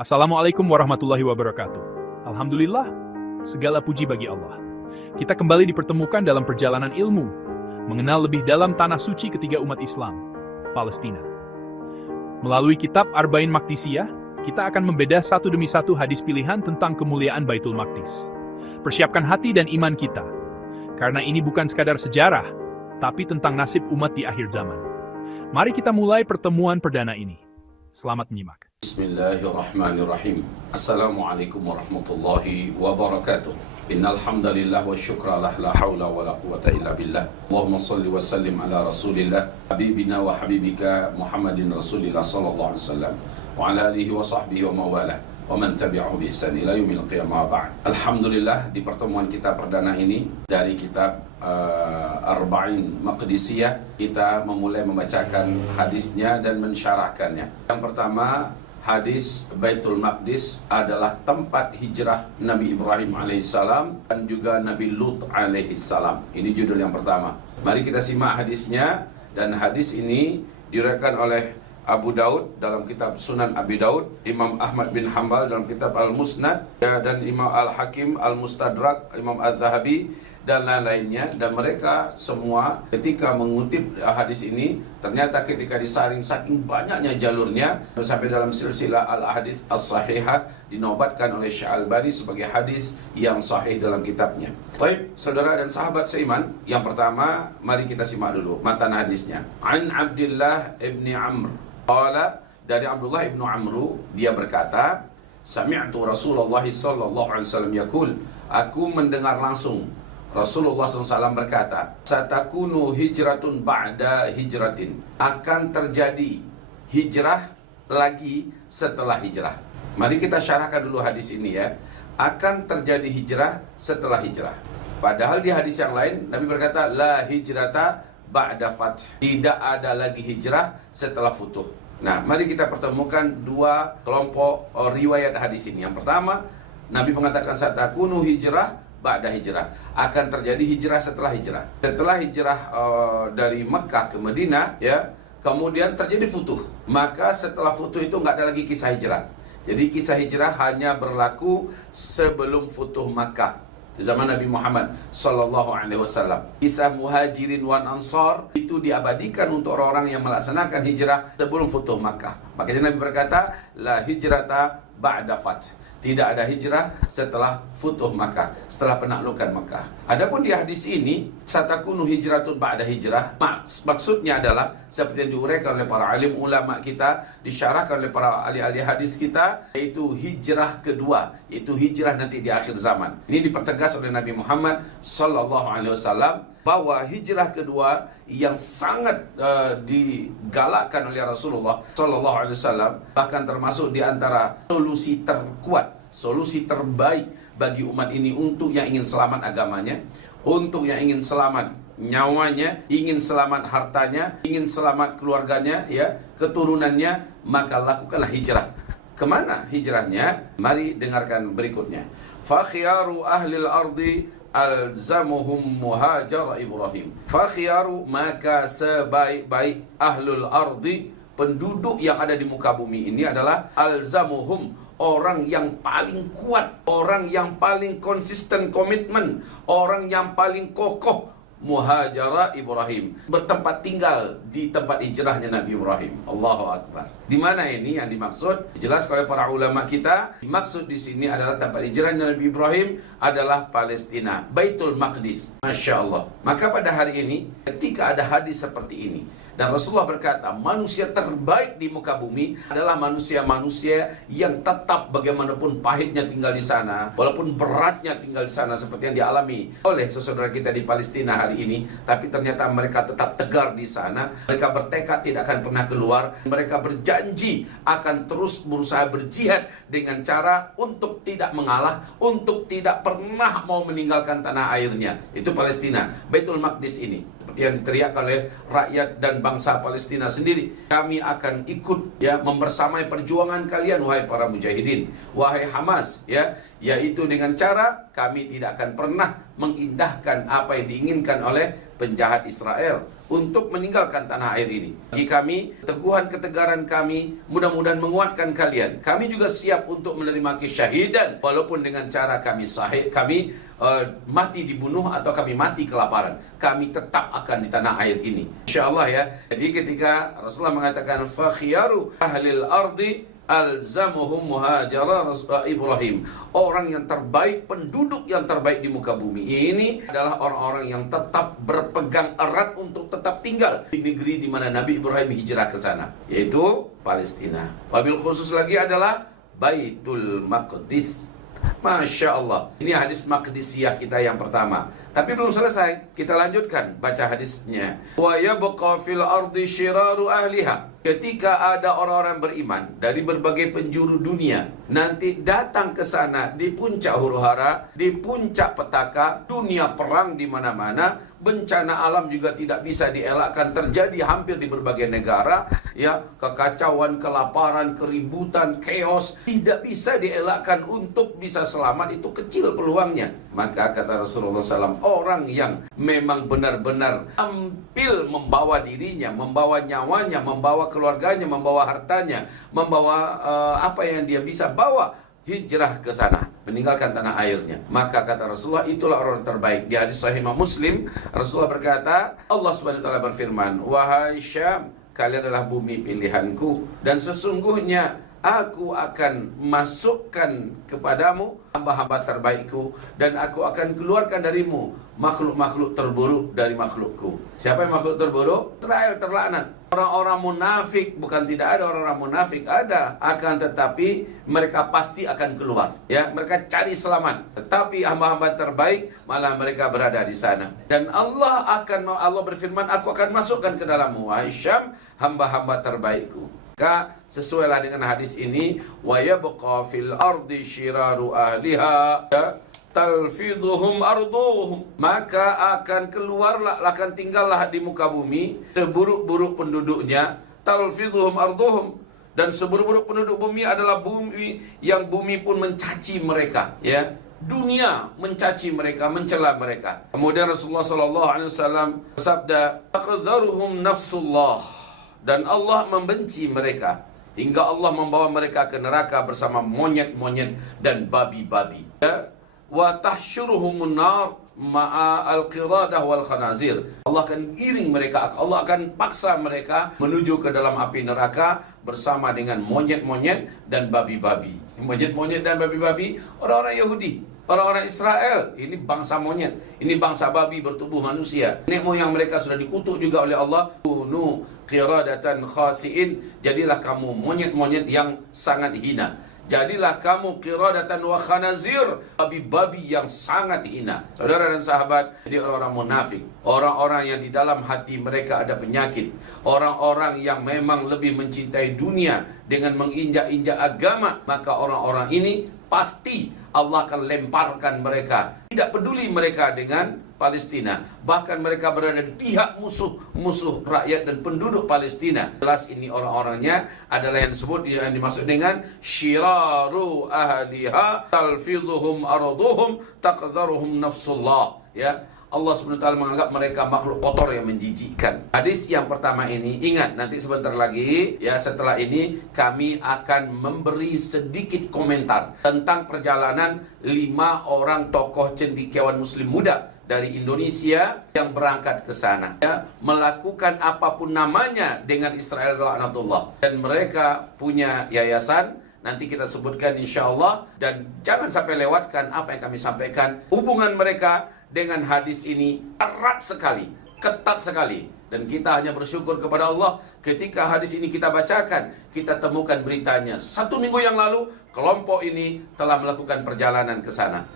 Assalamualaikum warahmatullahi wabarakatuh. Alhamdulillah, segala puji bagi Allah. Kita kembali dipertemukan dalam perjalanan ilmu, mengenal lebih dalam tanah suci ketiga umat Islam, Palestina. Melalui kitab Arba'in Maqdisiyah, kita akan membeda satu demi satu hadis pilihan tentang kemuliaan Baitul Maqdis. Persiapkan hati dan iman kita, karena ini bukan sekadar sejarah, tapi tentang nasib umat di akhir zaman. Mari kita mulai pertemuan perdana ini. Selamat menyimak. Bismillahirrahmanirrahim. Assalamualaikum warahmatullahi wabarakatuh. Innal hamdalillah wa syukra lah, la haula wa la quwata illa billah. Allahumma salli wa sallim ala Rasulillah habibina wa habibika Muhammadin Rasulillah sallallahu alaihi wasallam wa ala alihi wa sahbihi wa mawala wa man tabi'ahu bi ihsan ila yaumil qiyamah ba'd. Alhamdulillah, di pertemuan kita perdana ini dari kitab Arba'in Maqdisiyah, kita memulai membacakan hadisnya dan mensyarahkannya. Yang pertama, hadis Baitul Maqdis adalah tempat hijrah Nabi Ibrahim alaihissalam dan juga Nabi Lut alaihissalam. Ini judul yang pertama. Mari kita simak hadisnya, dan hadis ini diriwayatkan oleh Abu Daud dalam kitab Sunan Abi Daud, Imam Ahmad bin Hanbal dalam kitab Al-Musnad, dan Imam Al-Hakim Al-Mustadrak, Imam Al-Zahabi dan lain-lainnya. Dan mereka semua ketika mengutip hadis ini, ternyata ketika disaring saking banyaknya jalurnya sampai dalam silsilah al-hadits as-sahihah, dinobatkan oleh Syekh Al-Albani sebagai hadis yang sahih dalam kitabnya. Baik, saudara dan sahabat seiman, yang pertama mari kita simak dulu matan hadisnya. An Abdullah ibni Amr qala, dari Abdullah ibnu Amru, dia berkata, sami'tu Rasulullah sallallahu alaihi wasallam yaqul, aku mendengar langsung Rasulullah SAW berkata, satakunu hijratun ba'da hijratin, akan terjadi hijrah lagi setelah hijrah. Mari kita syarahkan dulu hadis ini ya. Akan terjadi hijrah setelah hijrah. Padahal di hadis yang lain Nabi berkata, la hijrata ba'da fath, tidak ada lagi hijrah setelah futuh. Nah, mari kita pertemukan dua kelompok riwayat hadis ini. Yang pertama, Nabi mengatakan satakunu hijrah ba'da hijrah, akan terjadi hijrah setelah hijrah. Setelah hijrah dari Mekah ke Madinah, ya, kemudian terjadi futuh. Maka setelah futuh itu nggak ada lagi kisah hijrah. Jadi kisah hijrah hanya berlaku sebelum futuh Makkah, di zaman Nabi Muhammad sallallahu alaihi wasallam. Kisah Muhajirin wan Ansar itu diabadikan untuk orang-orang yang melaksanakan hijrah sebelum futuh Makkah. Makanya Nabi berkata, la hijrata ba'da fath, tidak ada hijrah setelah futuh Makkah, setelah penaklukan Makkah. Adapun di hadis ini, satakunu hijratun ba'da hijrah, maksudnya adalah seperti yang diuraikan oleh para alim ulama kita, disyarahkan oleh para ahli-ahli hadis kita, yaitu hijrah kedua, yaitu hijrah nanti di akhir zaman. Ini dipertegas oleh Nabi Muhammad sallallahu alaihi wasallam bahwa hijrah kedua yang sangat digalakkan oleh Rasulullah sallallahu alaihi wasallam, bahkan termasuk di antara solusi terkuat, solusi terbaik bagi umat ini untuk yang ingin selamat agamanya, untuk yang ingin selamat nyawanya, ingin selamat hartanya, ingin selamat keluarganya, ya, keturunannya, maka lakukanlah hijrah. Kemana hijrahnya? Mari dengarkan berikutnya. Fa khiyaru ahlil ardi alzamuhum muhajar Ibrahim. Fa khiyaru, maka sebaik-baik ahlul ardi, penduduk yang ada di muka bumi ini adalah alzamuhum, orang yang paling kuat, orang yang paling konsisten komitmen, orang yang paling kokoh, muhajara Ibrahim, bertempat tinggal di tempat hijrahnya Nabi Ibrahim. Allahu Akbar. Di mana ini yang dimaksud? Dijelaskan oleh para ulama kita. Dimaksud di sini adalah tempat hijrahnya Nabi Ibrahim adalah Palestina, Baitul Maqdis. Masya Allah. Maka pada hari ini, ketika ada hadis seperti ini, dan Rasulullah berkata, manusia terbaik di muka bumi adalah manusia-manusia yang tetap bagaimanapun pahitnya tinggal di sana, walaupun beratnya tinggal di sana seperti yang dialami oleh saudara kita di Palestina hari ini, tapi ternyata mereka tetap tegar di sana. Mereka bertekad tidak akan pernah keluar. Mereka berjanji akan terus berusaha berjihad dengan cara untuk tidak mengalah, untuk tidak pernah mau meninggalkan tanah airnya. Itu Palestina, Baitul Maqdis ini. Seperti yang diteriakkan oleh rakyat dan bangsa Palestina sendiri, kami akan ikut, ya, membersamai perjuangan kalian wahai para mujahidin, wahai Hamas, ya, yaitu dengan cara kami tidak akan pernah mengindahkan apa yang diinginkan oleh penjahat Israel, untuk meninggalkan tanah air ini. Bagi kami, teguhan ketegaran kami mudah-mudahan menguatkan kalian. Kami juga siap untuk menerima kesyahidan walaupun dengan cara kami mati dibunuh atau kami mati kelaparan. Kami tetap akan di tanah air ini, insyaallah ya. Jadi ketika Rasulullah mengatakan fa khiyaru ahlil ardi alzamuhum muhajara Ibrahim, orang yang terbaik, penduduk yang terbaik di muka bumi ini adalah orang-orang yang tetap berpegang erat untuk tetap tinggal di negeri di mana Nabi Ibrahim hijrah ke sana, yaitu Palestina. Wabil khusus lagi adalah Baitul Maqdis. Masya Allah. Ini hadis Maqdisiyah kita yang pertama. Tapi belum selesai. Kita lanjutkan baca hadisnya. Wa yabqa fil ardi syiraru ahliha. Ketika ada orang-orang beriman dari berbagai penjuru dunia nanti datang ke sana di puncak huru-hara, di puncak petaka, dunia perang di mana-mana, bencana alam juga tidak bisa dielakkan terjadi hampir di berbagai negara, ya, kekacauan, kelaparan, keributan, chaos tidak bisa dielakkan. Untuk bisa selamat itu kecil peluangnya. Maka kata Rasulullah SAW, orang yang memang benar-benar tampil membawa dirinya, membawa nyawanya, membawa keluarganya, membawa hartanya, membawa apa yang dia bisa bawa, hijrah ke sana, meninggalkan tanah airnya, maka kata Rasulullah itulah orang terbaik. Di hadis Sahih Muslim, Rasulullah berkata, Allah Subhanahu wa taala berfirman, wahai Syam, kalian adalah bumi pilihanku, dan sesungguhnya aku akan masukkan kepadamu hamba-hamba terbaikku, dan aku akan keluarkan darimu makhluk-makhluk terburuk dari makhlukku. Siapa yang makhluk terburuk? Israel terlaknat. Orang-orang munafik, bukan tidak ada orang-orang munafik, ada, akan tetapi mereka pasti akan keluar. Ya, mereka cari selamat. Tetapi hamba-hamba terbaik malah mereka berada di sana. Dan Allah berfirman, aku akan masukkan ke dalammu, wahai Syam, hamba-hamba terbaikku. Maka sesuailah dengan hadis ini, wa yabqa fil ardi syiraru ahliha talfidhuhum arduhum, maka akan keluarlah, akan tinggallah di muka bumi seburuk-buruk penduduknya, talfidhuhum arduhum, dan seburuk-buruk penduduk bumi adalah bumi yang bumi pun mencaci mereka, ya. Dunia mencaci mereka, mencela mereka. Kemudian Rasulullah SAW bersabda, "Taqdharuhum nafsullah." Dan Allah membenci mereka hingga Allah membawa mereka ke neraka bersama monyet-monyet dan babi-babi. Ya? Wa tahsyuruhumun nar ma'a al-qiradah wal khanazir. Allah akan iring mereka, Allah akan paksa mereka menuju ke dalam api neraka bersama dengan monyet-monyet dan babi-babi. Monyet-monyet dan babi-babi orang-orang Yahudi, orang-orang Israel, ini bangsa monyet, ini bangsa babi bertubuh manusia. Nenek moyang mereka sudah dikutuk juga oleh Allah. Kunu qiradatan khasiin, jadilah kamu monyet-monyet yang sangat hina. Jadilah kamu qiradatan wa khanazir, babi-babi yang sangat hina. Saudara dan sahabat, jadi orang-orang munafik, orang-orang yang di dalam hati mereka ada penyakit, orang-orang yang memang lebih mencintai dunia dengan menginjak-injak agama, maka orang-orang ini pasti Allah akan lemparkan mereka. Tidak peduli mereka dengan Palestina, bahkan mereka berada di pihak musuh rakyat dan penduduk Palestina. Jelas ini orang-orangnya adalah yang dimaksud dengan syiraru ahliha talfidhuhum arduhum taqdharuhum nafsullah, ya. Allah SWT menganggap mereka makhluk kotor yang menjijikkan. Hadis yang pertama ini, ingat nanti sebentar lagi, ya, setelah ini kami akan memberi sedikit komentar tentang perjalanan 5 orang tokoh cendekiawan muslim muda dari Indonesia yang berangkat ke sana, ya, melakukan apapun namanya dengan Israel laknatullah, dan mereka punya yayasan. Nanti kita sebutkan insya Allah, dan jangan sampai lewatkan apa yang kami sampaikan. Hubungan mereka dengan hadis ini erat sekali, ketat sekali. Dan kita hanya bersyukur kepada Allah ketika hadis ini kita bacakan, kita temukan beritanya 1 minggu yang lalu kelompok ini telah melakukan perjalanan ke sana.